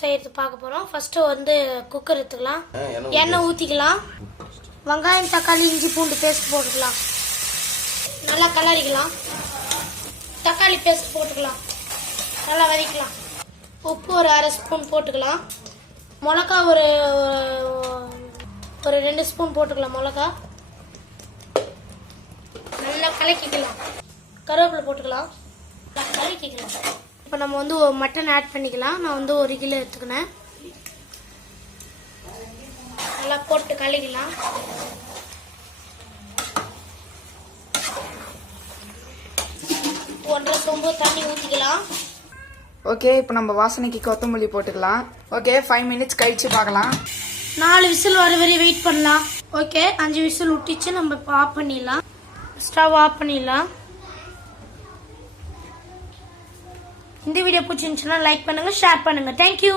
செய்யறது பார்க்க போறோம். ஃபர்ஸ்ட் வந்து குக்கர் எடுத்துக்கலாம். எண்ணெய் ஊத்திக்கலாம். வெங்காயம் தக்காளி இஞ்சி பூண்டு பேஸ்ட் போட்டுக்கலாம். நல்லா கலரிக்கலாம். தக்காளி பேஸ்ட் போட்டுக்கலாம். நல்லா வதக்கலாம். உப்பு ஒரு அரை ஸ்பூன் போட்டுக்கலாம். மிளகா ஒரு 2 ஸ்பூன் போட்டுக்கலாம். மிளகா நல்லா கலக்கிக்கலாம். கருவேப்பிலை போட்டுக்கலாம். கலக்கிக்கலாம். இப்போ நம்ம வந்து மட்டன் ஆட் பண்ணிக்கலாம். நான் வந்து 1 கிலோ எடுத்துக்கினேன். நல்லா போட்டு கலக்கலாம். ஒன்றரை சொம்பு தண்ணி ஊற்றிக்கலாம். ஓகே, இப்போ நம்ம வாசனைக்கு கொத்தமல்லி போட்டுக்கலாம். ஓகே, 5 மினிட்ஸ் கழிச்சு பார்க்கலாம். 4 விசில் வர வரை வெயிட் பண்ணலாம். ஓகே, 5 விசில் விட்டுச்சு. நம்ம இப்போ ஆஃப் பண்ணிடலாம். ஸ்டவ் ஆஃப் பண்ணிடலாம். இந்த வீடியோ பிடிச்சிருந்துச்சுன்னா லைக் பண்ணுங்க, ஷேர் பண்ணுங்க. தேங்க்யூ.